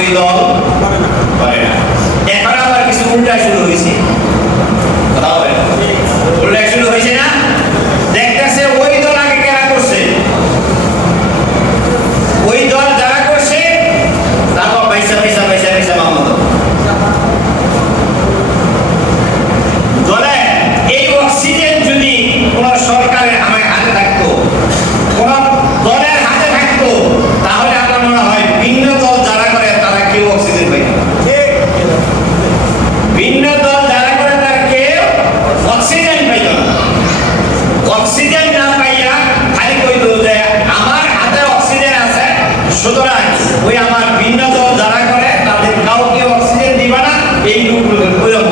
ওই দল করে না। এখন আবার কিছু উল্টা শুরু হয়েছে, কথা বলেন, উল্টা শুরু হয়েছে না? দেখতেছে ওই দল আগে কেনা করছে, ওই দল যারা করছে তারপর পয়সা পয়সা পয়সা পয়সা মামলা দলে। এই অক্সিজেন যদি কোন সরকারের হাতে থাকতো, কোন দলের হাতে থাকতো, তাহলে আমার মনে হয় ভিন্ন দল যারা করে তারা কেউ অক্সিজেন পাইত না। ভিন্ন দল যারা করে তারা কেউ অক্সিজেন পাইত না। অক্সিজেন না পাইয়া খালি কইতো যে আমার হাতে অক্সিজেন আছে, সুতরাং ওই আমার ভিন্ন দল যারা করে তাদের কাউকে অক্সিজেন দিবা না, এই লোকগুলো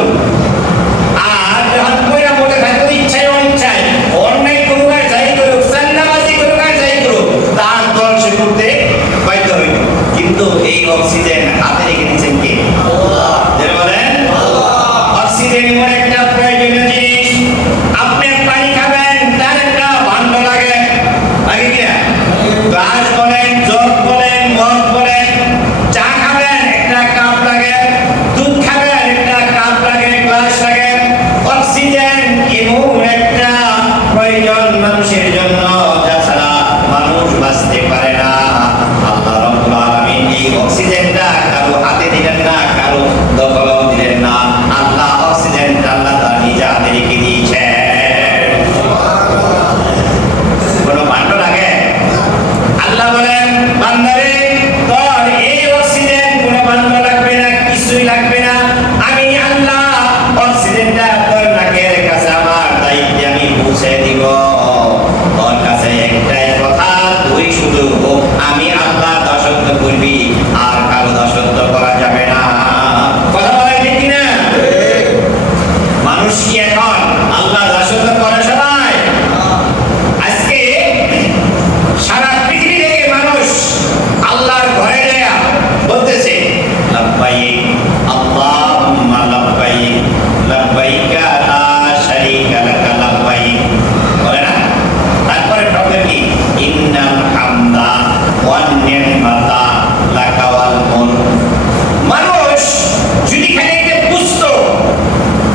আর যখন কইরা মোটে থাকতো ইচ্ছায় অনিচ্ছায় অন্যায় করুক আর যাই করুক, চান্দাবাজি করুক আর যাই করুক, তার দল সে করতে বাধ্য হইল। কিন্তু এই অক্সিজেন হাতে রেখে দিচ্ছেন কে? বলেন। অক্সিজেন এমন একটা প্রয়োজনীয় জিনিস, আপনি পানি খাবেন তার একটা ভাণ্ড লাগে, লাগে কিনা? গ্লাস বলেন, জগ বলেন, মগ বলেন, চা খাবেন একটা কাপ লাগে, দুধ খাবেন একটা কাপ লাগে, গ্লাস লাগে। অক্সিজেন এমন একটা প্রয়োজন মানুষের জন্য, যা ছাড়া মানুষ বাঁচতে পারে না। আল্লাহ রাব্বুল আলামিন এই অক্সিজেনটা কারো হাতে দিলেন না, কারো দখলেও দিলেন না। আল্লাহ অক্সিজেনটা আল্লাহ তার নিজে হাতে রেখে দিয়েছেন। কোনো ভাণ্ড লাগে? আল্লাহ বলেন বান্দারে তোর এই অক্সিজেন কোনো ভাণ্ড লাগবে না, কিছুই লাগবে না। আমি আল্লাহ অক্সিজেনটা তোর নাকের কাছে আমার দায়িত্বে আমি পৌঁছে দিব। তোর কাছে একটাই কথা, তুই শুধু আমি আল্লাহ দাসত্ব করবি, আর কারো দাসত্ব করা যাবে না। কথা বলে ঠিক কিনা? মানুষ কি এখন আল্লাহ দাসত্ব করে সবাই? আজকে সারা পৃথিবী থেকে মানুষ আল্লাহর ঘরে যায় বলতেছে লাব্বাইক আল্লাহুম্মা লাব্বাইক লাব্বাইকা লা শারীকা লাকা লাব্বাইক, বলে না? তারপরে প্রবলেম কি? ইন্নাল হামদা ওয়ান নি'মাতা লাকা ওয়াল মুলক। মানুষ যদি খালি একটা বুঝতো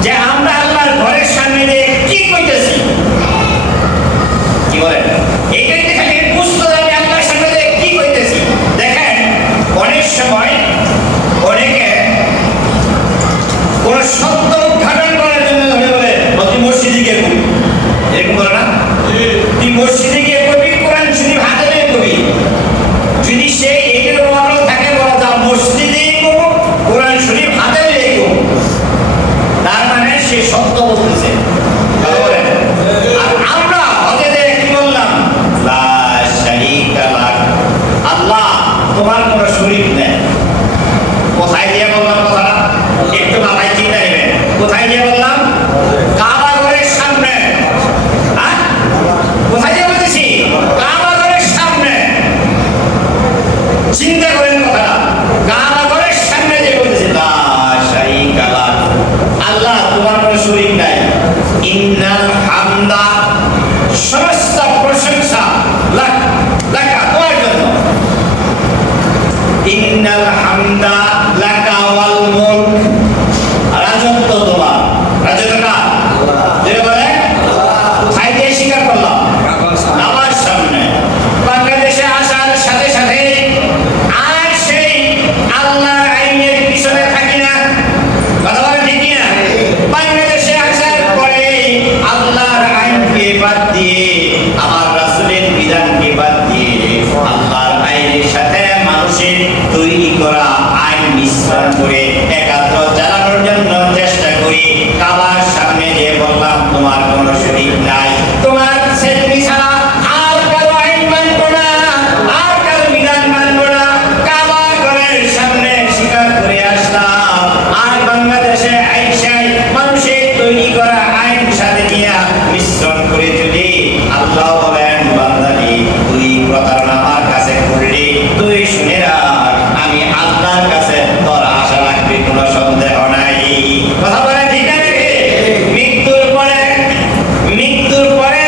যে আমরা আল্লাহর ঘরের সামনে দিয়ে কি কইতেছি, কি বলেন? এইটা যদি খালি বুঝতো যে আমি আল্লাহর সামনে দিয়ে কি কইতেছি। দেখেন অনেক সময় অনেকে কোন সত্য উদ্ঘাটন করার জন্য ধরে বলে তুই মসজিদে গিয়ে করবি, এরকম বলে না? তুই মসজিদে গিয়ে করবি, কোরআন শরীফ হাতে নিয়ে করবি। যদি সে এটার মনোযোগ থাকে, বলা যা মসজিদে করবো, কোরআন শরীফ হাতে নিয়ে করবো, তার মানে সে সত্য বলতেছে। আর আমরা হতে দেয় কি বললাম? লা শারীকা লাক, আল্লাহ তোমার কোনো শরীক নেই। কোথায় দিয়ে বললাম কথাটা? একটু মাথায় চিন্তা নেবেন। কোথায় দিয়ে বললাম? কাবা ঘরের সামনে। কোথায় দিয়ে বলতেছি? কাবা ঘরের সামনে। চিন্তা করেন কথাটা, কাবা ঘরের সামনে যে বলতেছি লা শারীকা লাক, আল্লাহ তোমার কোনো শরীক নাই। ইন্নাল হামদা, সমস্ত প্রশংসা লাক লাকা তোমার জন্য। ইন্নাল হামদা লাকা ওয়াল মুলক, রাজত্ব তোমার। রাজত্ব কার? যে বলে কোথায় দিয়ে স্বীকার করলাম? আমার সামনে। বাংলাদেশে আসার সাথে সাথে আর সেই আল্লাহর আইনের পিছনে থাকি না, কথা বলে ঠিক কিনা? বাংলাদেশে আসার পরে আল্লাহর আইনকে বাদ দিয়ে, আমার রাসূলের বিধানকে বাদ দিয়ে, আল্লাহর আইনের সাথে মানুষের তৈরি করা আইন মিশ্রণ করে একাত্র চালানোর জন্য চেষ্টা করি। কাবার সামনে যে বললাম তোমার কোনো শরীক নাই, তোমার ছেলে ছাড়া আর কারো আইন মানব না, আর কারো বিধান মানব না। কাবা ঘরের সামনে স্বীকার করে আসলাম। আর বাংলাদেশে আইসাই মানুষের তৈরি করা আইন সাথে নিয়ে মিশ্রণ করে যদি আল্লাহ বলেন বান্দানি তুই প্রতারণা আমার কাছে করলি, তুই শুনে রাখ আমি আল্লাহর কাছে তোর আশা রাখবি, কোনো সন্দেহ নাই। কথা বলে ঠিক আছে? মৃত্যুর পরে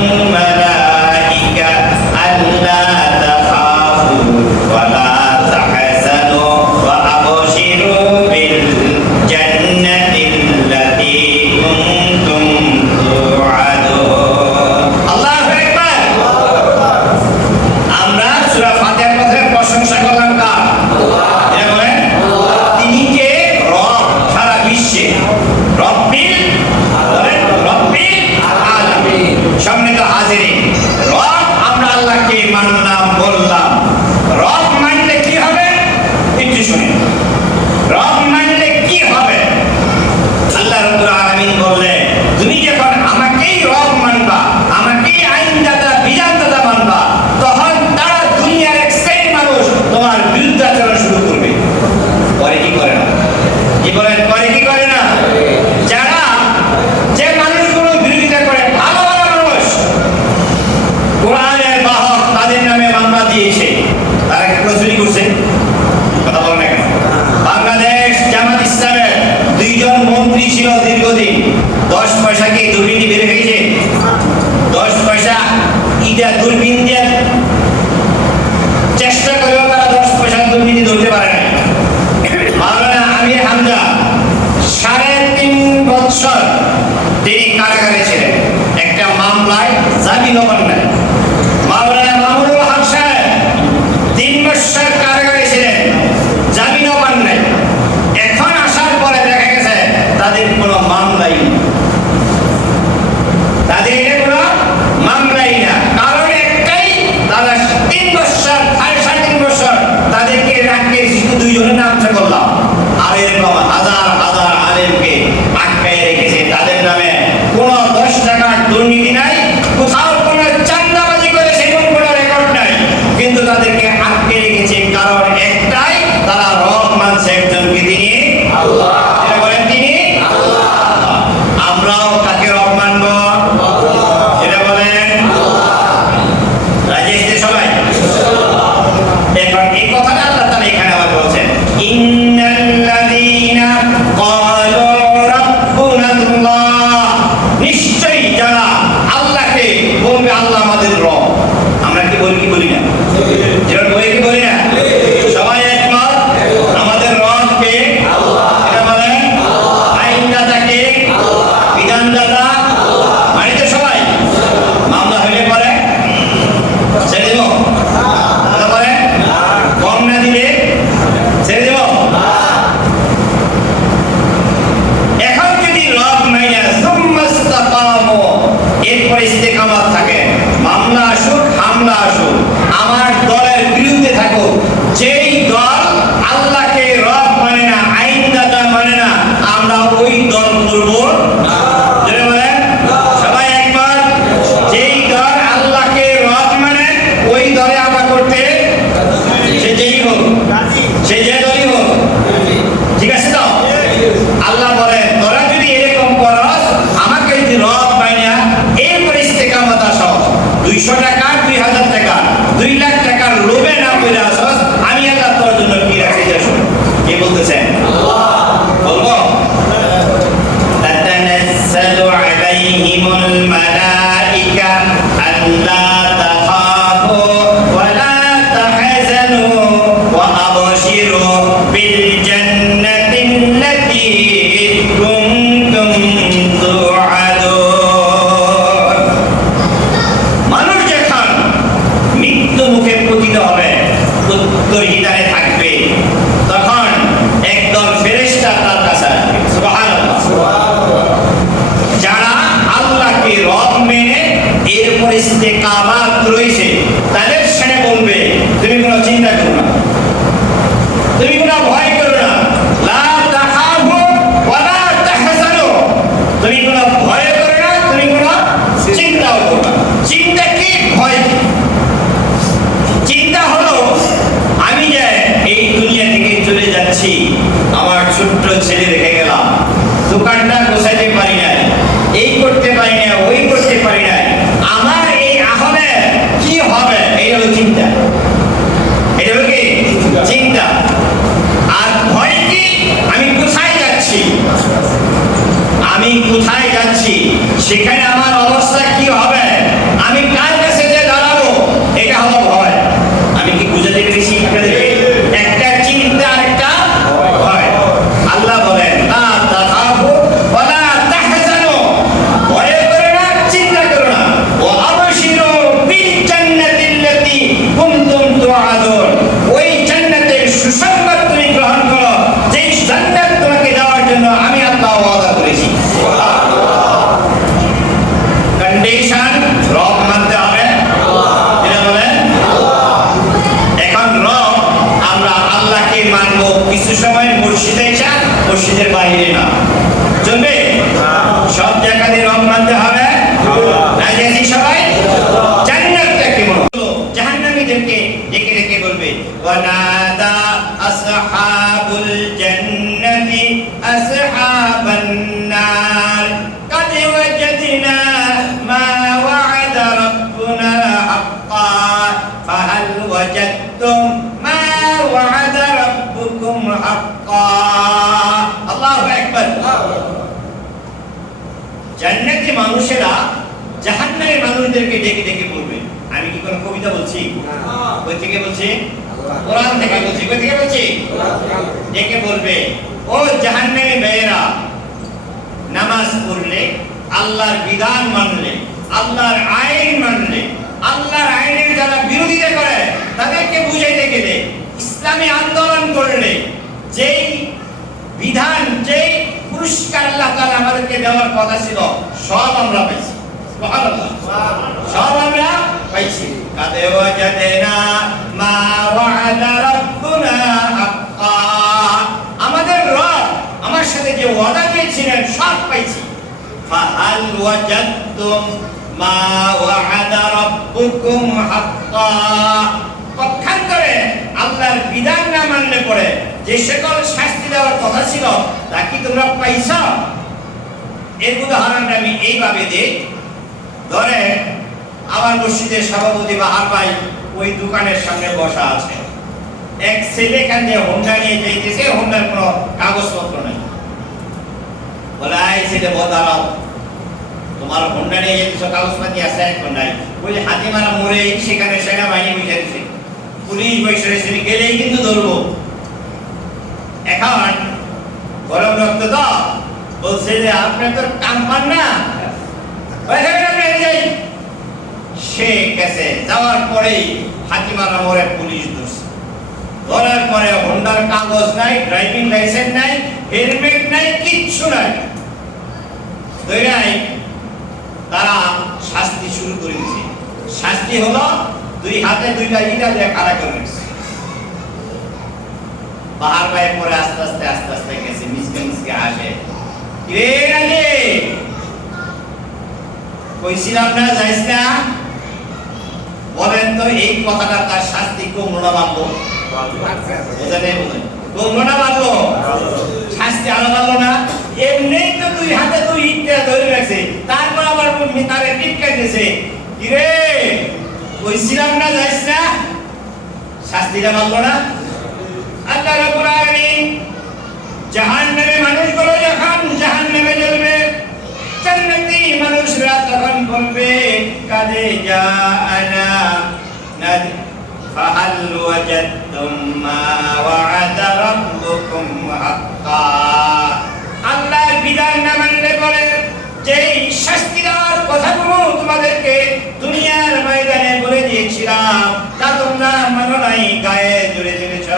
الملائكة ألا تخافوا ولا تحزنوا وأبشروا بالجنة التي كنتم توعدون الله أكبر আমরা সূরা ফাতিহার মধ্যে প্রশংসা করলাম কার? তিনি কে? রব, সারা বিশ্বে রব্বিল আলামিন। সম্মানিত হাজিরিন, রব আমরা আল্লাহকে মানলাম, বললাম। রব মানলে কি হবে একটু শুনি। রব মানলে কি হবে? আল্লাহ রাব্বুল আলামিন বললেন, তুমি যখন আমাকেই রব মানবা, আমাকেই আইনদাতা বিধানদাতা মানবা, তখন তারা দুনিয়ার এক শ্রেণীর মানুষ তোমার বিরুদ্ধাচরণ শুরু করবে। করে কি করে না? কি বলেন, করে কি করে না? যারা যে মানুষগুলো বিরোধিতা করে, ভালো ভালো মানুষ, কোরআনের বাহক, তাদের নামে মামলা দিয়েছে, তারা কি চুরি করছে? কথা বলেন না কেন? বাংলাদেশ জামাত ইসলামের 2 জন মন্ত্রী ছিল দীর্ঘদিন। 10 পয়সা কি দুর্নীতি বের হয়েছে? 10 পয়সা ইটা দূরবীন দিয়ে চেষ্টা করেও তারা 10 পয়সা দুর্নীতি ধরতে পারে না। মাওলানা আমির হামজা 3.5 বছর তিনি কারাগারে ছিলেন, একটা মামলায় জামিনও পান নাই। মাওলানা মামুনুল হক সাহেব 3 বছর কারাগারে ছিলেন, জামিনও পান নাই। এখন আসার পরে দেখা গেছে তাদের কোনো মামলাই নেই, তাদের কোনো মামলাই না। কারণ একটাই, তারা 3 বছর 3.5 বছর তাদেরকে রাখতে শুধু 2 জনের নামটা করলাম, আর এরকম হাজার হাজার আলেমকে আটকায় রেখেছে। তাদের নামে কোনো 10 টাকার দুর্নীতি নাই, কোথাও কোনো চাঁদাবাজি করেছে এমন কোনো রেকর্ড নাই, কিন্তু তাদেরকে আটকে রেখেছে কারণ একটাই, তারা রব মানছে একজনকে, তিনি আল্লাহ। বলেন তিনি আল্লাহ। আমরাও কাকে রব মানব? এটা বলেন রাজি আছেন সবাই? এখন এই কথাটা আল্লাহ তাআলা এখানে আবার বলছেন, ইন্নাল্লাযীনা ক্বালু রাব্বুনাল্লাহ, নিশ্চয়ই যারা আল্লাহকে বলবে আল্লাহ আমাদের রব। আমরা কি বলি, কি বলি না? যেটা বলি কি বলি না? সবাই একমত আমাদের রব কে? আল্লাহ। এটা বলেন আইনদাতা কে? আল্লাহ। বিধানদাতা মানে তো সবাই। মামলা হইলে পরে ছেড়ে দেব? কথা বলেন, কম না দিলে ছেড়ে দেব? এখন যদি রব মাইনা সুম্মাস্তাকামু, এরপর ইস্তেকামত থাকে, মামলা আসুক হামলা আসুক, আমার দলের বিরুদ্ধে থাকুক, যেই দল আল্লাহকে রব মানে না, আইনদাতা মানে না, আমরা ওই দল করব না। জোরে বলেন সবাই একবার। যেই দল আল্লাহকে রব মানে, ওই দলে আমরা করতে, সে যেই হোক, সে যে দলই হোক, ঠিক আছে তো? আল্লাহ বলেন, তোরা যদি এরকম করস, আমাকে যদি রব মাইনা এরপর ইস্তেকামত আসো, 200 টাকা 2000 টাকা 2 লাখ টাকার লোভে না পড়ে আসস, আমি আল্লাহ তোর জন্য কি রাখছি দেখো। কে বলতেছেন? আল্লাহ। বলবো তাতানাজ্জালু আলাইহিমুল মালাইকা আল্লা তাখাফু ওয়া লা তাহজানু ওয়া আবশিরু বিল জান্নাতিল্লাতী কুনতুম তুআদুন। মানুষ যখন মৃত্যু মুখে পতিত হবে, উত্তরহীনায় থাকবে, তখন একদল ফেরেশতা তার কাছে আসবে। সুবহানাল্লাহ। যারা আল্লাহকে রব মেনে এরপর ইস্তেকামাত রয়েছে, তাদের সামনে বলবে, তুমি কোনো চিন্তা করো না, তুমি কোনো ভয় করো না, লা তাখাফু ওয়া লা তাহজানু, তুমি কোনো ভয় করো না, তুমি কোনো চিন্তাও করো না। চিন্তা কি, ভয় কি? চিন্তা হলো আমি যে এই দুনিয়া থেকে চলে যাচ্ছি, আমার ছোট্ট ছেলে রেখে গেলাম, দোকানটা গোছাইতে পারি না, এই করতে পারি না, ওই করতে পারি না, আমার এই আহলে কি ونادى أصحاب الجنة أصحاب النار قد وجدنا ما وعد ربنا حقا فهل وجدتم ما وعد ربكم حقا الله أكبر জান্নাতি মানুষেরা জাহান্নামের মানুষদেরকে ডেকে ডেকে বলবে আমি কি কোন কবিতা বলছি কই থেকে বলছি কোরআন থেকে বলছি কই থেকে বলছি ডেকে বলবে ও জাহান্নামী মেয়েরা নামাজ পড়লে আল্লাহর বিধান মানলে আল্লাহর আইন মানলে আল্লাহর আইনের যারা বিরোধিতা করে তাদেরকে বুঝাইতে গেলে ইসলামী আন্দোলন করলে যেই বিধান যেই পুরস্কার আল্লাহ তাআলা আমাদেরকে দেওয়ার কথা ছিল সব আমরা পাইছি সুবহানাল্লাহ সব আমরা পাইছি কাদ ওয়াজাদনা মা ওয়া'আদা রাব্বুনা হাক্কা আমাদের রব আমার সাথে যে ওয়াদা দিয়েছিলেন সব পাইছি ফাহাল ওয়াজাদতুম মা ওয়া'আদা রাব্বুকুম হাক্কা পক্ষান্তরে আল্লাহর বিধান না মানলে পরে যে সকল শাস্তি দেওয়ার কথা ছিল তা কি তোমরা পাইছো এর উদাহরণটা আমি এইভাবে দেই ধরে আমার মসজিদের সভাপতি বাহার ভাই ওই দোকানের সামনে বসা আছে এক ছেলে কানে হোন্ডা নিয়ে যাইতেছে হোন্ডার কোনো কাগজপত্র নাই বলে আই ছেলে দাঁড়াও তোমার হোন্ডা নিয়ে যাইতেছো কাগজপাতি আছে এখন নাই ওই হাতিমারা মোড়ে সেখানে সেনাবাহিনী বসে আছে পুলিশ বসে রয়েছে গেলেই কিন্তু ধরবো এখন গরম রক্ত তো বলছে যে আপনি তো কাম পান না সে গেছে যাওয়ার পরেই হাতিমারা মোড়ে পুলিশ ধরছে ধরার পরে হোন্ডার কাগজ নাই ড্রাইভিং লাইসেন্স নাই হেলমেট নাই কিচ্ছু নাই ধৈরাই তারা শাস্তি শুরু করে দিয়েছে শাস্তি হলো দুই হাতে দুইটা ইটা দিয়ে কারা করে দিয়েছে বাহার ভাই পরে আস্তে আস্তে গেছে মিসকে আসে রে রাজে কইছিলাম না যাইস না বলেন তো এই কথাটা তার শাস্তি কোমরা মানলো কোমরা মানলো শাস্তি আরো মানলো না এমনি তো দুই হাতে দুই ইটটা ধরে রাখছে তারপর আবার তারে টিটকাই দিয়েছে কি রে কইছিলাম না যাইস না শাস্তিটা মানলো না আল্লাহ রাব্বুল আলামিন জাহান্নামে মানুষগুলো যখন জাহান্নামে জ্বলবে জান্নাতি মানুষরা তখন বলবে কাদে জাআনা নাদ ফাহাল ওয়াজাদতুম মা ওয়া'আদা রাব্বুকুম হাক্কা আল্লাহর বিধান না মানলে পরে যেই শাস্তি দেওয়ার কথাগুলো তোমাদেরকে দুনিয়ার ময়দানে বলে দিয়েছিলাম তা তোমরা মানো নাই গায়ে জুড়ে দিয়েছ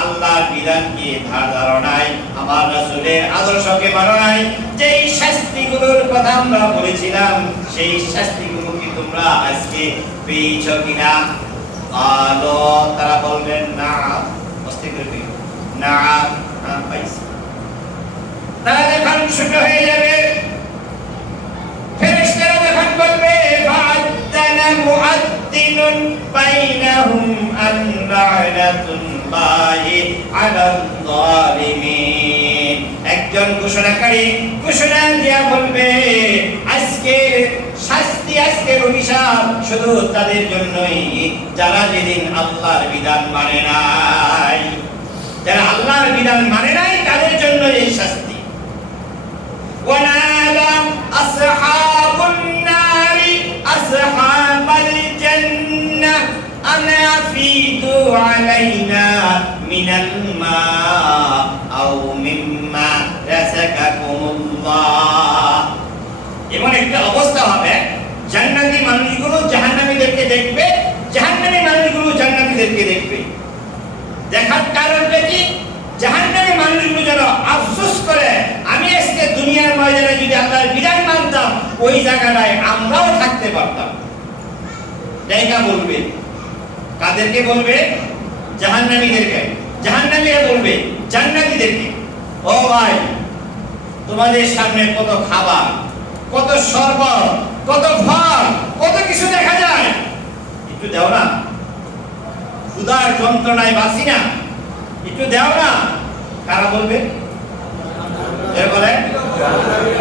আল্লাহর বিধানকে ধারো নাই আমার রাসূলের আদর্শকে মানো নাই যেই শাস্তিগুলোর কথা আমরা বলেছিলাম সেই শাস্তিগুলো কি তোমরা আজকে পেয়েছো কিনা আলো তারা বলবেন না অস্বীকার করবে না পাইছি তারা যখন ছোট হয়ে যাবে ফেরেশতারা যখন বলবে ফাআদানা মুআদ্দিনুন বাইনাহুম আন লা'নাতুল্লাহি আলাল যালিমিন একজন ঘোষণাকারী ঘোষণা দিয়া বলবে আজকের শাস্তি আজকের অভিশাপ শুধু তাদের জন্যই যারা যেদিন আল্লাহর বিধান মানে নাই যারা আল্লাহর বিধান মানে নাই তাদের জন্য এই শাস্তি ونادى أصحاب النار أصحاب الجنة أن أفيدوا علينا من الماء أو مما رزقكم الله এমন একটা অবস্থা হবে জান্নাতি মানুষগুলো জাহান্নামীদেরকে দেখবে জাহান্নামী মানুষগুলো জান্নাতীদেরকে দেখবে দেখার কারণটা কি জাহান্নামী মানুষগুলো যেন আফসোস করে আমি আজকে দুনিয়ার ময়দানে যদি আল্লাহর বিধান মানতাম ওই জায়গাটায় আমরাও থাকতে পারতাম জায়গা বলবে কাদেরকে বলবে জাহান্নামীদেরকে জাহান্নামীরা বলবে জান্নাতীদেরকে ও ভাই তোমাদের সামনে কত খাবার কত শরবত কত ফল কত কিছু দেখা যায় একটু দাও না ক্ষুধার যন্ত্রণায় বাঁচি না, একটু দাও না, কারা বলবে? এর বলে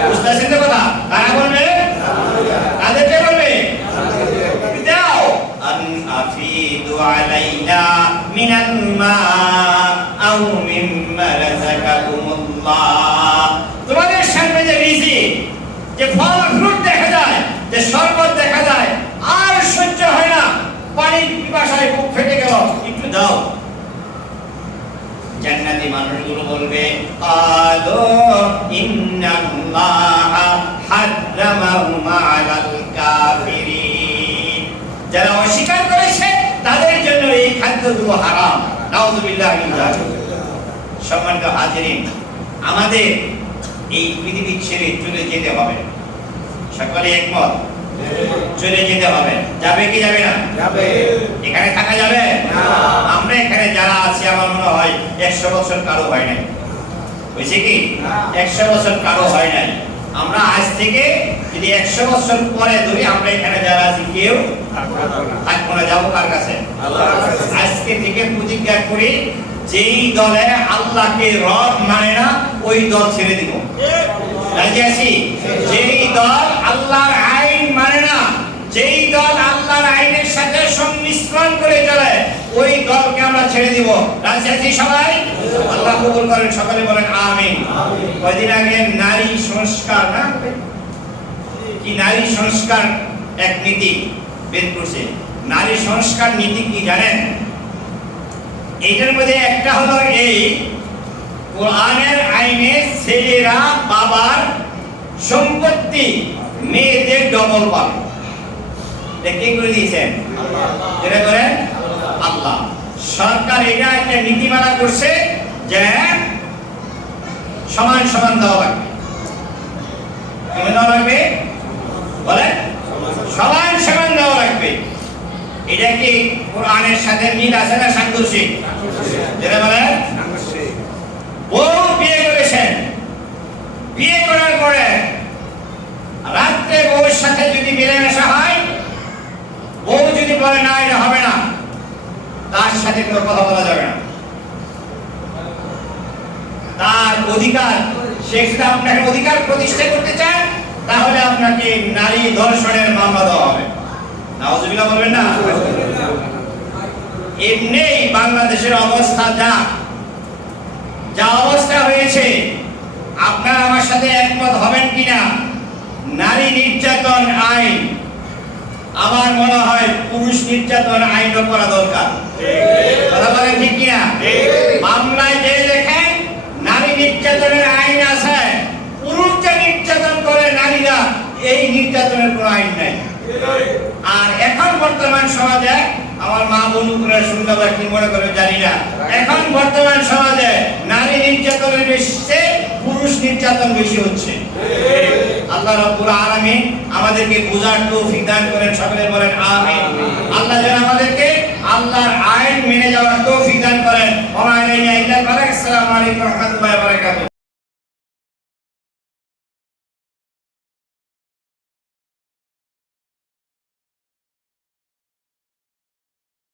বুঝতেছেন তো কথা? কারা বলবে? কাদেরকে বলবে? দাও। আন আফিদু আলাইনা মিনাল মা আও মিম্মা রাযাকাকুমুল্লাহ। তোমাদের সামনে যে রিজিক, যে ফল ফ্রুট দেখা যায়, যে শরবত দেখা যায়, আর সহ্য হয় না, পানির পিপাসায় বুক ফেটে গেল, একটু দাও। জান্নাতি মানুষগুলো বলবে ক্বালু ইন্নাল্লাহা হাররামাহুমা আলাল কাফিরিন। যারা অস্বীকার করেছে তাদের জন্য এই খাদ্যগুলো হারাম। নাউযুবিল্লাহি মিন যালিক। সম্মানিত হাজিরিন, আমাদের এই পৃথিবী ছেড়ে চলে যেতে হবে, সকলে একমত? চলে যেতে হবে। যাবে কি যাবে না? যাবে। এখানে থাকা যাবে না। আমরা এখানে যারা আছি আমার মনে হয় 100 বছর কারো হয় নাই। হয়েছে কি? 100 বছর কারো হয় নাই। আমরা আজ থেকে যদি 100 বছর পরে ধরি, আমরা এখানে যারা আছি কেউ থাকবো না। যাবো কার কাছে? আল্লাহর কাছে। আজকে থেকে প্রতিজ্ঞা করি, যেই দলে আল্লাহকে রব মানে না ওই দল ছেড়ে দিব। রাজি আছি? যেই দল আল্লাহর আইন মানে না, যেই দল আল্লাহর আইনের সাথে সংমিশ্রণ করে চলে, ওই দলকে আমরা ছেড়ে দিব। রাজি আছি সবাই? আল্লাহ কবুল করেন, সকলে বলেন আমিন। কয়দিন আগে নারী সংস্কার, না কি নারী সংস্কার এক নীতি বের করছে। নারী সংস্কার নীতি কি জানেন? এইটার মধ্যে একটা হলো এই, কোরআনের আইনে ছেলেরা বাবার সম্পত্তি মেয়েদের ডবল পাবে। এটা কে করে দিয়েছেন? যেটা করেন আল্লাহ। সরকার এটা একটা নীতিমালা করছে যে সমান সমান দেওয়া লাগবে। কেমন দেওয়া লাগবে? বলেন সমান সমান দেওয়া লাগবে। এটা কি কোরআনের সাথে মিল আছে না সাংঘর্ষিক? যেটা বলেন বউ বিয়ে করেছেন, বিয়ে করার পরে রাত্রে বউর সাথে যদি মেলামেশা হয়, বউ যদি বলে না এটা হবে না, তার সাথে কোনো কথা বলা যাবে না। তার অধিকার, সে যদি আপনাকে অধিকার প্রতিষ্ঠা করতে চান, তাহলে আপনাকে নারী ধর্ষণের মামলা দেওয়া হবে। নাউযুবিল্লাহ বলবেন না? এমনি বাংলাদেশের অবস্থা যা অবস্থা হয়েছে, আপনারা আমার সাথে একমত হবেন কিনা? নারী নির্যাতন আইন, আমার মনে হয় পুরুষ নির্যাতন আইনও করা দরকার। কথা বলেন ঠিক কিনা? মামলায় যে দেখেন নারী নির্যাতনের আইন আছে, পুরুষ যে নির্যাতন করে নারীরা, এই নির্যাতনের কোনো আইন নাই। আর এখন বর্তমান সমাজে, আমার মা বোনরা শুনতে বা কি মনে করে জানি না, এখন বর্তমান সমাজে নারী নির্যাতনের বেশি, পুরুষ নির্যাতন বেশি হচ্ছে। আল্লাহ রাব্বুল আলামিন আমাদেরকে বুঝার তৌফিক দান করেন, সকলে বলেন আমিন। আল্লাহ যেন আমাদেরকে আল্লাহর আইন মেনে যাওয়ার তৌফিক দান করেন। ওয়া মা আলাইনা ইল্লাল বালাগ। আসসালামু আলাইকুম ওয়া রাহমাতুল্লাহি ওয়া বারাকাতুহু।